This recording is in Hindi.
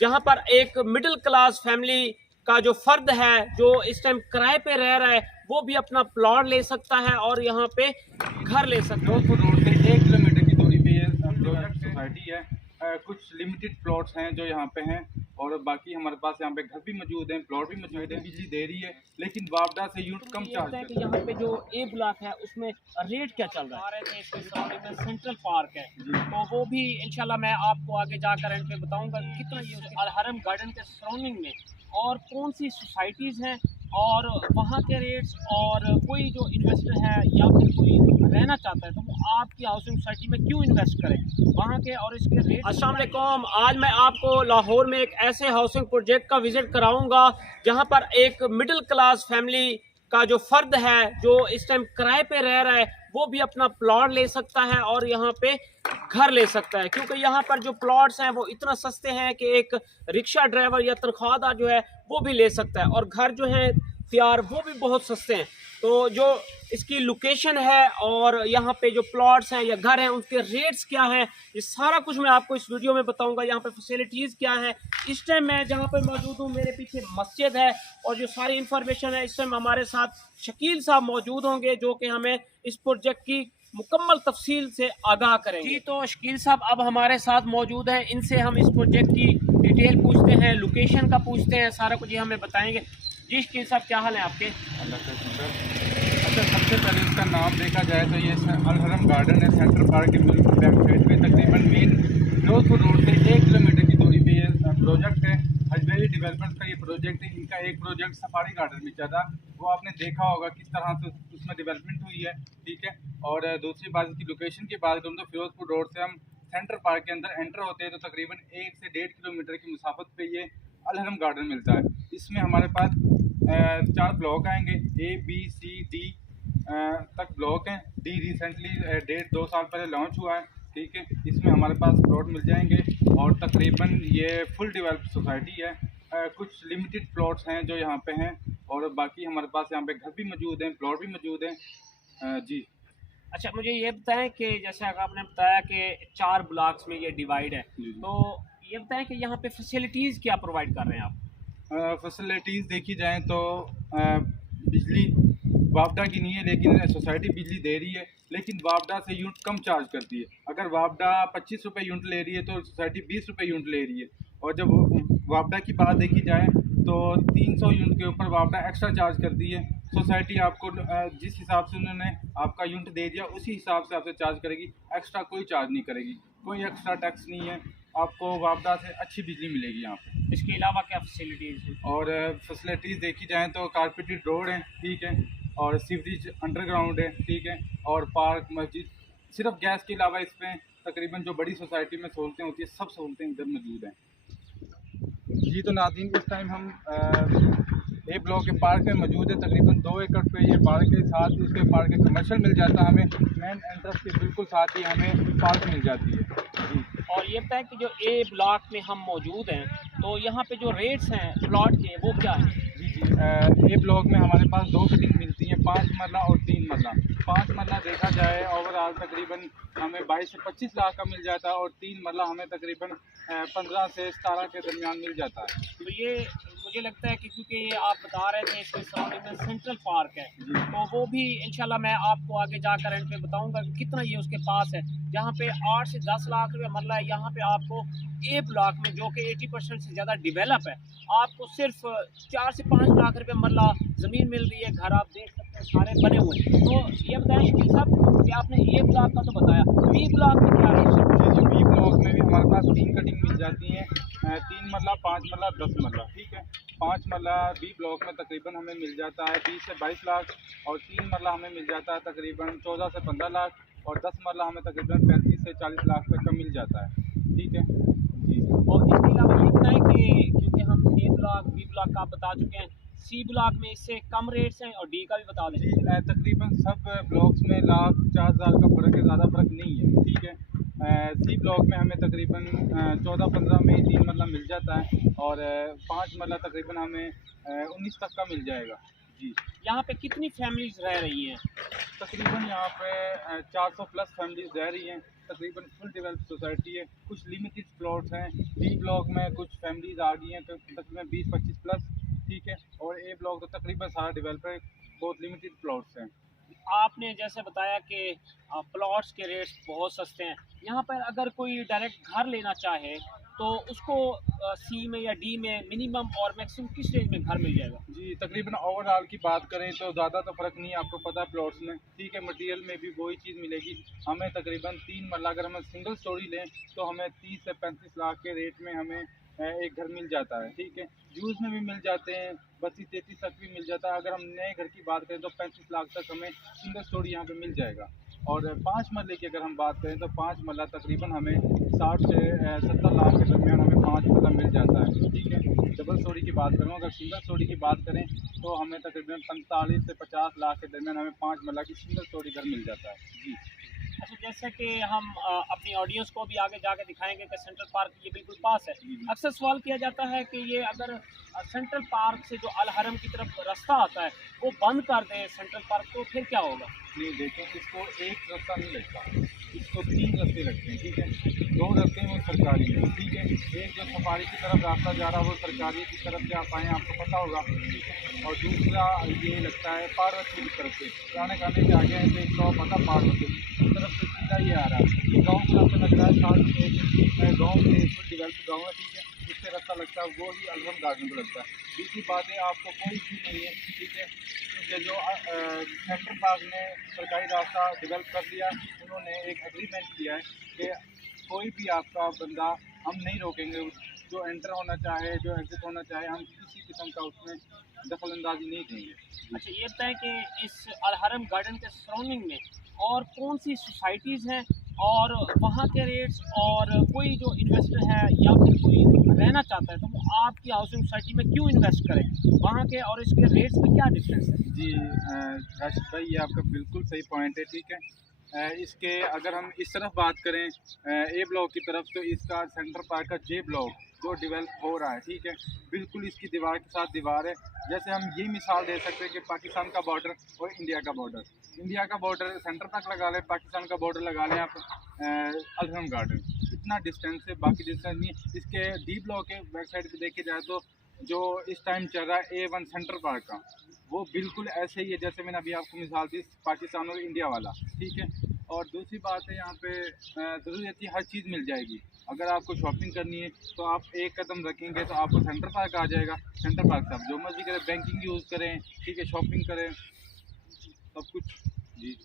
जहां पर एक मिडिल क्लास फैमिली का जो फर्द है जो इस टाइम किराए पे रह रहा है वो भी अपना प्लॉट ले सकता है और यहाँ पे घर ले सकता है। फिरोजपुर रोड से 1 किलोमीटर की दूरी पे ये प्रोजेक्ट सोसाइटी है। कुछ लिमिटेड प्लॉट्स हैं जो यहाँ पे हैं और बाकी हमारे पास यहाँ पे घर भी मौजूद हैं, प्लॉट भी मौजूद है। बिजली दे रही है लेकिन वापडा से यूनिट कम चार्ज है। कि यहाँ पे जो ए ब्लॉक है उसमें रेट क्या चल रहा है? इसके सराउंडिंग में सेंट्रल पार्क है तो वो भी इंशाल्लाह मैं आपको आगे जाकर एंड पे बताऊंगा कितना ये अल हरम गार्डन के सराउंडिंग में और कौन सी सोसाइटीज़ हैं और वहाँ के रेट्स और कोई जो इन्वेस्टर है या फिर कोई रहना चाहता है तो वो आपकी हाउसिंग सोसाइटी में क्यों इन्वेस्ट करें वहाँ के और इसके रेट। अस्सलाम वालेकुम, आज मैं आपको लाहौर में एक ऐसे हाउसिंग प्रोजेक्ट का विजिट कराऊंगा जहाँ पर एक मिडिल क्लास फैमिली का जो फर्द है जो इस टाइम किराए पे रह रहा है वो भी अपना प्लॉट ले सकता है और यहाँ पे घर ले सकता है, क्योंकि यहाँ पर जो प्लॉट्स हैं वो इतना सस्ते हैं कि एक रिक्शा ड्राइवर या तनख्वाहदार जो है वो भी ले सकता है और घर जो है प्यार वो भी बहुत सस्ते हैं। तो जो इसकी लोकेशन है और यहाँ पे जो प्लॉट्स हैं या घर हैं उनके रेट्स क्या हैं ये सारा कुछ मैं आपको इस वीडियो में बताऊंगा। यहाँ पे फैसिलिटीज़ क्या है। इस टाइम मैं जहाँ पे मौजूद हूँ मेरे पीछे मस्जिद है और जो सारी इन्फॉर्मेशन है इस टाइम हमारे साथ शकील साहब मौजूद होंगे जो कि हमें इस प्रोजेक्ट की मुकम्मल तफसील से आगाह करेंगे। जी तो शकील साहब अब हमारे साथ मौजूद हैं, इनसे हम इस प्रोजेक्ट की डिटेल पूछते हैं, लोकेशन का पूछते हैं, सारा कुछ ये हमें बताएंगे। जी शकील साहब क्या हाल है आपके? अल्लाह का शुक्र। अच्छा, सबसे पहले इसका नाम देखा जाए तो ये अल हरम गार्डन है, सेंट्रल पार्क के बिल्कुल बैक साइड पे तकरीबन मेन फिरोजपुर रोड से 1 किलोमीटर की दूरी पे ये प्रोजेक्ट है। अजमेरी डेवलपमेंट का ये प्रोजेक्ट है। इनका एक प्रोजेक्ट सफारी गार्डन में चल रहा, वो आपने देखा होगा किस तरह से उसमें डेवलपमेंट हुई है, ठीक है। और दूसरी बात इसकी लोकेशन की बात करूँ तो फिरोजपुर रोड से हम सेंट्रल पार्क के अंदर एंटर होते हैं तो तकरीबन 1 से 1.5 किलोमीटर की मुसाफत पे ये अल हरम गार्डन मिलता है। इसमें हमारे पास 4 ब्लॉक आएंगे, ए बी सी डी तक ब्लॉक हैं। डी रिसेंटली 1.5-2 साल पहले लॉन्च हुआ है, ठीक है। इसमें हमारे पास प्लॉट मिल जाएंगे और तकरीबन ये फुल डेवलप सोसाइटी है। कुछ लिमिटेड प्लॉट्स हैं जो यहाँ पे हैं और बाकी हमारे पास यहाँ पे घर भी मौजूद हैं, प्लॉट भी मौजूद हैं। जी अच्छा, मुझे ये बताएं कि जैसे आपने बताया कि 4 ब्लॉक्स में ये डिवाइड है तो ये बताएं कि यहाँ पे फैसिलिटीज़ क्या प्रोवाइड कर रहे हैं आप? फैसिलिटीज़ देखी जाएँ तो बिजली वापडा की नहीं है लेकिन सोसाइटी बिजली दे रही है, लेकिन वापडा से यूनिट कम चार्ज करती है। अगर वापडा 25 रुपये यूनिट ले रही है तो सोसाइटी 20 रुपये यूनिट ले रही है। और जब वापडा की बात देखी जाए तो 300 यूनिट के ऊपर वापडा एक्स्ट्रा चार्ज करती है। सोसाइटी आपको जिस हिसाब से उन्होंने आपका यूनिट दे दिया उसी हिसाब से आपसे चार्ज करेगी, एक्स्ट्रा कोई चार्ज नहीं करेगी, कोई एक्स्ट्रा टैक्स नहीं है। आपको वापडा से अच्छी बिजली मिलेगी यहाँ पे। इसके अलावा क्या फैसिलिटीज़ हैं? और फैसिलिटीज़ देखी जाए तो कारपेटेड रोड है, ठीक है, और सीवरेज अंडरग्राउंड है, ठीक है, और पार्क, मस्जिद। सिर्फ गैस के अलावा इसमें तकरीबन जो बड़ी सोसाइटी में सहूलतें होती है सब सहूलतें इधर मौजूद हैं। जी तो नाज़रीन, इस टाइम हम ए ब्लॉक के पार्क में मौजूद है। तकरीबन 2 एकड़ पे ये पार्क के साथ ही उसके पार्क के कमर्शियल मिल जाता है। हमें मेन एंट्रेंस के बिल्कुल साथ ही हमें पार्क मिल जाती है। जी और ये बताएं कि जो ए ब्लॉक में हम मौजूद हैं तो यहाँ पे जो रेट्स हैं प्लॉट के वो क्या है? जी ए ब्लॉक में हमारे पास 2 बिल्डिंग मिलती हैं, 5 मरला और 3 मरला। 5 मरला देखा जाए ओवरऑल तकरीबन हमें 22 से 25 लाख का मिल जाता है और 3 मरला हमें तकरीबन 15 से 17 के दरमियान मिल जाता है। तो ये मुझे लगता है कि क्योंकि ये आप बता रहे थे इसके सराउंडिंग में सेंट्रल पार्क है तो वो भी इंशाल्लाह मैं आपको आगे जाकर एंड पे बताऊंगा कि कितना ये उसके पास है। जहाँ पे 8 से 10 लाख रुपये मरला है, यहाँ पे आपको ए ब्लॉक में जो कि 80% से ज़्यादा डेवलप है आपको सिर्फ 4 से 5 लाख रुपये मरला ज़मीन मिल रही है। घर आप देख सकते हैं सारे बने हुए हैं। तो ये बताएं शकील साहब कि आपने ए ब्लॉक का तो बताया, बी ब्लॉक में क्या रेट है? जी बी ब्लॉक में भी हमारे पास 3 कटिंग मिल जाती हैं, 3 मरला, 5 मरला, 10 मरला, ठीक है। 5 मरला बी ब्लॉक में तकरीबन हमें मिल जाता है 20 से 22 लाख और 3 मरला हमें मिल जाता है तकरीबन 14 से 15 लाख और 10 मरला हमें तकरीबन 35 से 40 लाख तक का मिल जाता है, ठीक है। जी और इसके अलावा ये बताएं कि क्योंकि हम ए ब्लॉक बी ब्लॉक का आप बता चुके हैं, सी ब्लॉक में इससे कम रेट्स हैं और डी का भी बता दें। जी तकरीबन सब ब्लॉक्स में लाख 4,000 का फ़र्क है, ज़्यादा फ़र्क नहीं है, ठीक है। सी ब्लॉक में हमें तकरीबन 14-15 में 3 मरला मिल जाता है और 5 मरला तकरीबन हमें 19 तक का मिल जाएगा। जी। यहाँ पे कितनी फैमिलीज रह रही हैं? तकरीबन यहाँ पे 400 प्लस फैमिलीज रह रही हैं। तकरीबन फुल डेवलप सोसाइटी है। कुछ लिमिटेड प्लॉट्स हैं। बी ब्लॉक में कुछ फैमिलीज आ गई हैं तो तकरीबन 20-25 प्लस, ठीक है। और ए ब्लॉक तो तकरीबन सारा डेवलप है, बहुत लिमिटेड प्लॉट्स हैं। आपने जैसे बताया कि प्लॉट्स के रेट्स बहुत सस्ते हैं। यहाँ पर अगर कोई डायरेक्ट घर लेना चाहे तो उसको सी में या डी में मिनिमम और मैक्सिमम किस रेंज में घर मिल जाएगा? जी, तकरीबन ओवरऑल की बात करें तो ज़्यादा तो फ़र्क नहीं है, आपको पता है प्लॉट्स में, ठीक है। मटेरियल में भी वही चीज़ मिलेगी हमें। तकरीबन 3 मरला अगर हम सिंगल स्टोरी लें तो हमें 30 से 35 लाख के रेट में हमें एक घर मिल जाता है, ठीक है। यूज़ में भी मिल जाते हैं, 32-33 तक भी मिल जाता है। अगर हम नए घर की बात करें तो 35 लाख तक हमें सिंगल स्टोरी यहाँ पे मिल जाएगा। और 5 मरले की अगर हम बात करें तो 5 मरला तकरीबन हमें 60 से 70 लाख के दरमियान हमें 5 मरला मिल जाता है, ठीक है। डबल स्टोरी की बात करूँ, अगर सिंगल स्टोरी की बात करें तो हमें तकरीबन 45 से 50 लाख के दरमियान हमें 5 मरला की सिंगल स्टोरी घर मिल जाता है। जी। अच्छा, जैसे कि हम अपनी ऑडियंस को भी आगे जाके दिखाएंगे कि सेंट्रल पार्क ये बिल्कुल पास है। जी, जी। अक्सर सवाल किया जाता है कि ये अगर सेंट्रल पार्क से जो अल हरम की तरफ रास्ता आता है वो बंद कर दे सेंट्रल पार्क तो फिर क्या होगा? नहीं, देखें, इसको एक रास्ता नहीं लगता, इसको 3 रास्ते लगते हैं, ठीक है। 2 रास्ते हैं वो सरकारी हैं, ठीक है। एक जो सफारी की तरफ रास्ता जा रहा है वो सरकारी की तरफ से आप आएँ, आपको पता होगा, ठीक है। और दूसरा ये लगता है पार्वती की तरफ से, पुराने गाने के आगे हैं एक तो पता पार्वती की तरफ से सीधा ये आ रहा है। ये गाँव का रास्ता लग रहा है, साथ एक गाँव से फुल डेवलप गाँव है, ठीक है। उससे रास्ता लगता है वो ही अलहरम गार्डन को लगता है। दूसरी बात है, आपको कोई भी नहीं है, ठीक है। क्योंकि जो सेंट्रल पार्क ने सरकारी रास्ता डेवलप कर दिया, उन्होंने एक एग्रीमेंट किया है कि कोई भी आपका बंदा हम नहीं रोकेंगे, जो एंटर होना चाहे, जो एग्जिट होना चाहे, हम किसी किस्म का उसमें दखल अंदाजी नहीं देंगे। अच्छा, ये बताएं कि इस अल हरम गार्डन के सराउंडिंग में और कौन सी सोसाइटीज़ हैं और वहाँ के रेट्स, और कोई जो इन्वेस्टर है या फिर कोई रहना चाहता है तो वो आपकी हाउसिंग सोसाइटी में क्यों इन्वेस्ट करें? वहाँ के और इसके रेट्स में क्या डिफरेंस है? जी, राशिद भाई, ये आपका बिल्कुल सही पॉइंट है, ठीक है। इसके अगर हम इस तरफ बात करें ए ब्लॉक की तरफ, तो इसका सेंट्रल पार्क का जे ब्लॉक जो डेवलप हो रहा है, ठीक है, बिल्कुल इसकी दीवार के साथ दीवार है। जैसे हम ये मिसाल दे सकते हैं कि पाकिस्तान का बॉर्डर और इंडिया का बॉर्डर, इंडिया का बॉर्डर सेंट्रल पार्क लगा लें, पाकिस्तान का बॉर्डर लगा लें आप अलहरम गार्डन, इतना डिस्टेंस है, बाकी डिस्टेंस नहीं है। इसके डी ब्लॉक के बैक साइड पे देखे जाए तो जो इस टाइम चल रहा है A1 सेंट्रल पार्क का, वो बिल्कुल ऐसे ही है जैसे मैंने अभी आपको मिसाल दी पाकिस्तान और इंडिया वाला, ठीक है। और दूसरी बात है, यहाँ पे ज़रूरत की हर चीज़ मिल जाएगी। अगर आपको शॉपिंग करनी है तो आप एक कदम रखेंगे तो आपको सेंट्रल पार्क आ जाएगा। सेंट्रल पार्क से आप जो मर्जी करें, बैंकिंग यूज़ करें, ठीक है, शॉपिंग करें, सब कुछ। जी।